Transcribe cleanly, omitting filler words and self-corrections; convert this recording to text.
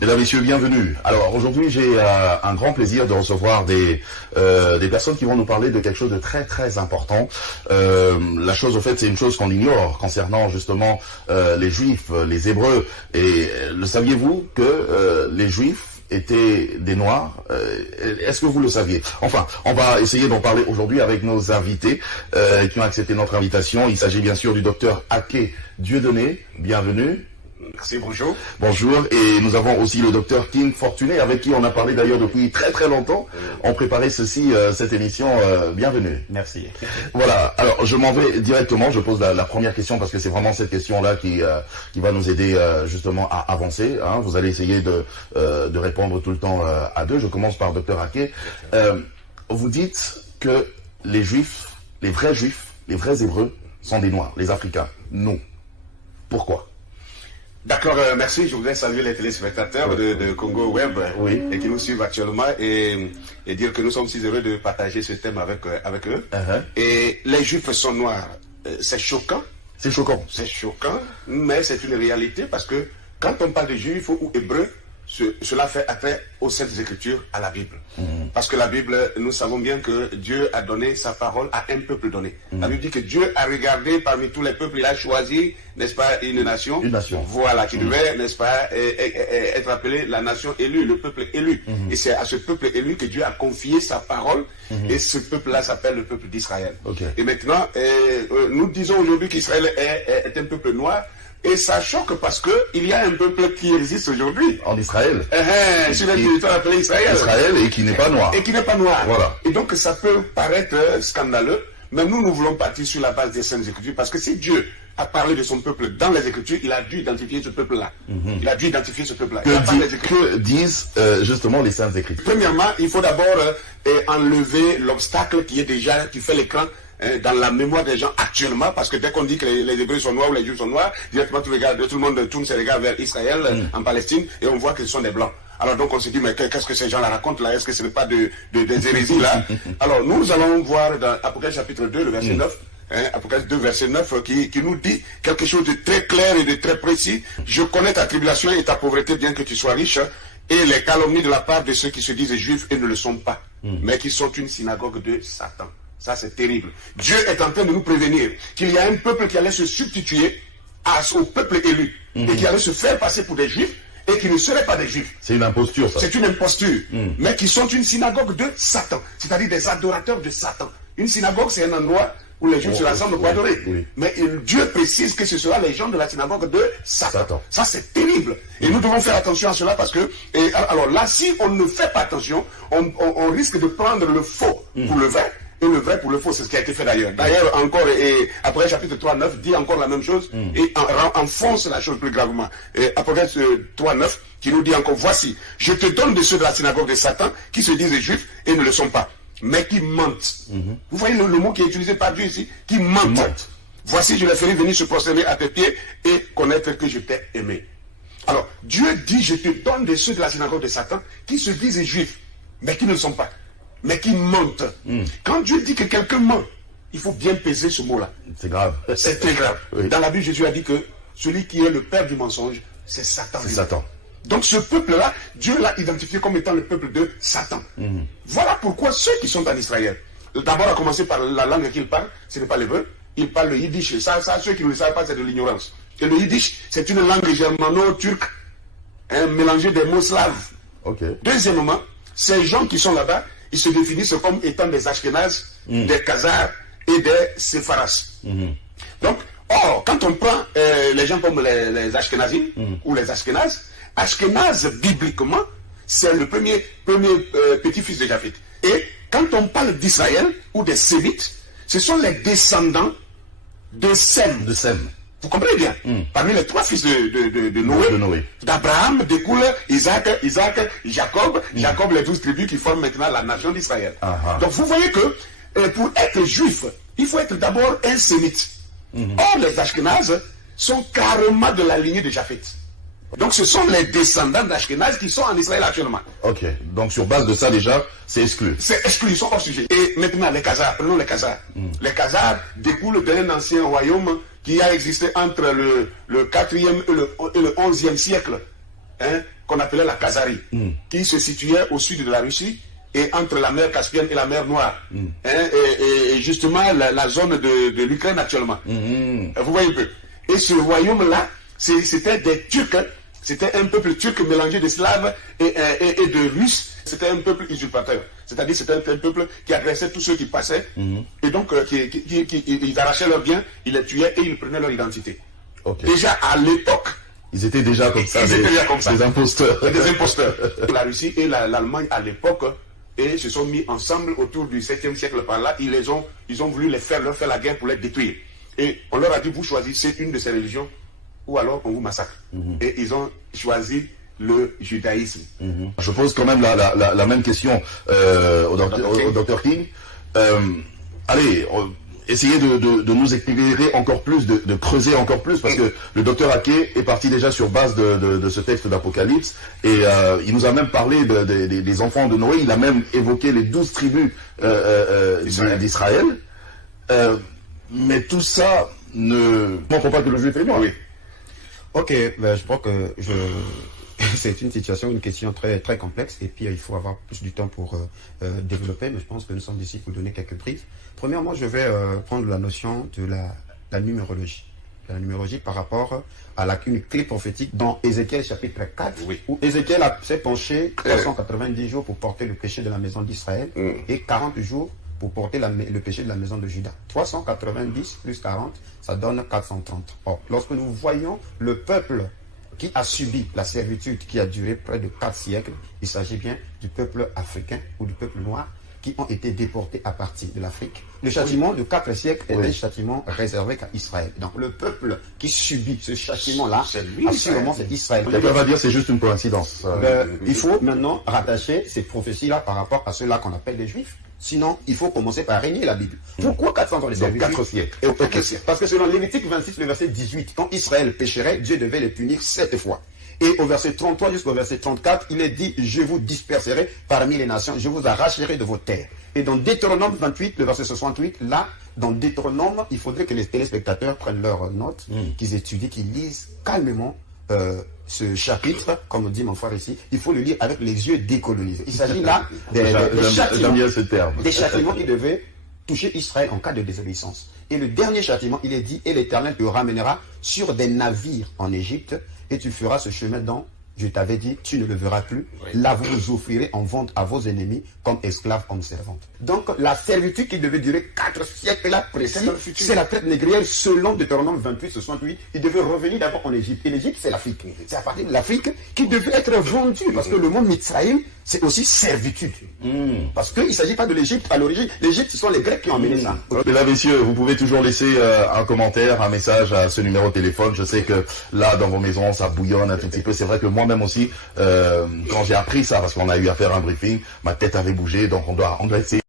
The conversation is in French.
Mesdames, Messieurs, bienvenue. Alors aujourd'hui, j'ai un grand plaisir de recevoir des personnes qui vont nous parler de quelque chose de très très important. La chose, au fait, c'est une chose qu'on ignore concernant justement les Juifs, les Hébreux. Et le saviez-vous que les Juifs étaient des Noirs? Est-ce que vous le saviez? Enfin, on va essayer d'en parler aujourd'hui avec nos invités qui ont accepté notre invitation. Il s'agit bien sûr du docteur Ake Dieudonné. Bienvenue. Merci, bonjour. Bonjour, et nous avons aussi le docteur King Fortuné, avec qui on a parlé d'ailleurs depuis très très longtemps. On préparait cette émission. Bienvenue. Merci. Voilà, alors je m'en vais directement, je pose la première question parce que c'est vraiment cette question-là qui va nous aider justement à avancer. Hein. Vous allez essayer de répondre tout le temps à deux. Je commence par docteur Ake. Vous dites que les Juifs, les vrais Hébreux sont des Noirs, les Africains. Non. Pourquoi? D'accord, merci. Je voudrais saluer les téléspectateurs de Congo Web et qui nous suivent actuellement et dire que nous sommes si heureux de partager ce thème avec eux. Et les Juifs sont noirs. C'est choquant. C'est choquant. C'est choquant, mais c'est une réalité parce que quand on parle de Juifs ou Hébreux, cela fait appel aux Saintes Écritures, à la Bible. Parce que la Bible, nous savons bien que Dieu a donné sa parole à un peuple donné. La Bible dit que Dieu a regardé parmi tous les peuples, il a choisi, n'est-ce pas, une nation. Une nation. Voilà, qui devait, n'est-ce pas, être appelée la nation élue, le peuple élu. Et c'est à ce peuple élu que Dieu a confié sa parole. Et ce peuple-là s'appelle le peuple d'Israël. Et maintenant, nous disons aujourd'hui qu'Israël est un peuple noir. Et ça choque parce qu'il y a un peuple qui existe aujourd'hui. En Israël. Sur le territoire appelé Israël. Israël et qui n'est pas noir. Et qui n'est pas noir. Voilà. Et donc ça peut paraître scandaleux, mais nous voulons partir sur la base des Saintes Écritures parce que si Dieu a parlé de son peuple dans les Écritures, il a dû identifier ce peuple-là. Il a dû identifier ce peuple-là. Que disent justement les Saintes Écritures? Premièrement, il faut d'abord enlever l'obstacle qui fait l'écran dans la mémoire des gens actuellement, parce que dès qu'on dit que les Hébreux sont noirs ou les Juifs sont noirs, directement tout le monde tourne ses regards vers Israël, en Palestine, et on voit que ce sont des Blancs. Alors donc on se dit, mais qu'est-ce que ces gens-là racontent là? Est-ce que ce n'est pas des hérésies là? Alors nous allons voir dans Apocalypse chapitre 2, le verset 9, Apocalypse 2, verset 9, qui nous dit quelque chose de très clair et de très précis. Je connais ta tribulation et ta pauvreté, bien que tu sois riche, et les calomnies de la part de ceux qui se disent juifs et ne le sont pas, mais qui sont une synagogue de Satan. Ça, c'est terrible. Dieu est en train de nous prévenir qu'il y a un peuple qui allait se substituer au peuple élu et qui allait se faire passer pour des Juifs et qui ne seraient pas des Juifs. C'est une imposture, ça. C'est une imposture. Mais qui sont une synagogue de Satan, c'est-à-dire des adorateurs de Satan. Une synagogue, c'est un endroit où les Juifs se rassemblent pour adorer. Mais Dieu précise que ce sera les gens de la synagogue de Satan. Ça, c'est terrible. Et nous devons faire attention à cela parce que, alors là, si on ne fait pas attention, on risque de prendre le faux pour le vrai. Et le vrai pour le faux, c'est ce qui a été fait d'ailleurs. D'ailleurs, encore, et après chapitre 3, 9, dit encore la même chose et enfonce la chose plus gravement. Et Apocalypse 3, 9, qui nous dit encore, voici, je te donne de ceux de la synagogue de Satan qui se disent juifs et ne le sont pas, mais qui mentent. Vous voyez le mot qui est utilisé par Dieu ici, qui mentent. Voici, je les ferai venir se prosterner à tes pieds et connaître que je t'ai aimé. Alors, Dieu dit, je te donne de ceux de la synagogue de Satan qui se disent juifs, mais qui ne le sont pas, mais qui mentent. Quand Dieu dit que quelqu'un ment, il faut bien peser ce mot-là. C'est grave. C'est très grave. Dans la Bible, Jésus a dit que celui qui est le père du mensonge, c'est Satan. C'est Satan. Donc ce peuple-là, Dieu l'a identifié comme étant le peuple de Satan. Voilà pourquoi ceux qui sont en Israël, d'abord à commencer par la langue qu'ils parlent, ce n'est pas l'hébreu, ils parlent le yiddish. Ça, ceux qui ne le savent pas, c'est de l'ignorance. Et le yiddish, c'est une langue germano-turque, mélangée des mots slaves. Deuxièmement, ces gens qui sont là-bas, ils se définissent comme étant des Ashkénazes, des Khazars et des Sepharas. Donc, quand on prend les gens comme les Ashkénazim ou les Ashkénazes, Ashkénaz, bibliquement, c'est le premier petit-fils de Japheth. Et quand on parle d'Israël ou des Sémites, ce sont les descendants de Sem. Vous comprenez bien? Parmi les trois fils de Noé, d'Abraham découle Isaac, Jacob, les 12 tribus qui forment maintenant la nation d'Israël. Donc vous voyez que pour être juif, il faut être d'abord un sémite. Or, les Ashkénazes sont carrément de la lignée de Japheth. Donc ce sont les descendants d'Ashkenaz qui sont en Israël actuellement. Ok, donc sur base de ça déjà, c'est exclu. C'est exclu, ils sont hors sujet. Et maintenant les Khazars, prenons les Khazars. Les Khazars découlent d'un ancien royaume qui a existé entre le 4e et le 11e siècle, hein, qu'on appelait la Khazarie, qui se situait au sud de la Russie et entre la mer Caspienne et la mer Noire. Hein, et justement la zone de l'Ukraine actuellement. Vous voyez un peu. Et ce royaume-là, c'était des Turcs, hein. C'était un peuple turc mélangé de Slaves et de Russes. C'était un peuple usurpateur. C'est-à-dire c'était un peuple qui agressait tous ceux qui passaient. Et donc, ils arrachaient leurs biens, ils les tuaient et ils prenaient leur identité. Okay. Déjà à l'époque, ils étaient déjà comme ça, des imposteurs. Des imposteurs. La Russie et l'Allemagne à l'époque et se sont mis ensemble autour du 7e siècle par là. Ils ont voulu leur faire la guerre pour les détruire. Et on leur a dit, vous choisissez une de ces religions ou alors on vous massacre. Et ils ont choisi le judaïsme. Je pose quand même la même question au docteur King. Allez, essayez de nous éclairer encore plus, de creuser encore plus, parce que le docteur Ake est parti déjà sur base de ce texte d'Apocalypse, et il nous a même parlé des enfants de Noé, il a même évoqué les 12 tribus d'Israël. Mais tout ça ne montre pas que le juif est noir. Oui. Ok, ben, je crois que c'est une situation, une question très, très complexe, et puis il faut avoir plus du temps pour développer, mais je pense que nous sommes ici pour donner quelques briefs. Premièrement, je vais prendre la notion de la numérologie. La numérologie par rapport à une clé prophétique dans Ézéchiel chapitre 4, où Ézéchiel s'est penché 390 jours pour porter le péché de la maison d'Israël, et 40 jours pour porter le péché de la maison de Juda. 390 plus 40, ça donne 430. Or, lorsque nous voyons le peuple qui a subi la servitude qui a duré près de 4 siècles, il s'agit bien du peuple africain ou du peuple noir qui ont été déportés à partir de l'Afrique. Le châtiment de 4 siècles est un châtiment réservé qu'à Israël. Donc le peuple qui subit ce châtiment-là, assurément c'est Israël. Quelqu'un va dire c'est juste une coïncidence. Il faut maintenant rattacher ces prophéties-là par rapport à ceux-là qu'on appelle les Juifs. Sinon, il faut commencer par régner la Bible. Pourquoi 400 ans de servitude? 4 siècles. Parce que selon Lévitique 26, le verset 18, quand Israël pécherait, Dieu devait les punir 7 fois. Et au verset 33 jusqu'au verset 34, il est dit, je vous disperserai parmi les nations, je vous arracherai de vos terres. Et dans Deutéronome 28, le verset 68, là, dans Deutéronome, il faudrait que les téléspectateurs prennent leurs notes, qu'ils étudient, qu'ils lisent calmement ce chapitre, comme dit mon frère ici, il faut le lire avec les yeux décolonisés. Il s'agit là des châtiments qui devaient toucher Israël en cas de désobéissance. Et le dernier châtiment, il est dit, et l'Éternel te ramènera sur des navires en Égypte, et tu feras ce chemin dont je t'avais dit, tu ne le verras plus. Là, vous vous offrirez en vente à vos ennemis comme esclaves, comme servantes. Donc, la servitude qui devait durer 4 siècles là précis, c'est la traite négrière selon Deutéronome 28, 68. Il devait revenir d'abord en Égypte. Et l'Égypte, c'est l'Afrique. C'est à partir de l'Afrique qu'il devait être vendu. Parce que le mot Mitzraïm, c'est aussi servitude. Parce qu'il ne s'agit pas de l'Égypte à l'origine. L'Égypte, ce sont les Grecs qui ont amené ça. Mesdames, messieurs, vous pouvez toujours laisser un commentaire, un message à ce numéro de téléphone. Je sais que là, dans vos maisons, ça bouillonne un tout petit peu. C'est vrai que moi-même aussi, quand j'ai appris ça, parce qu'on a eu à faire un briefing, ma tête avait bougé, donc on doit essayer.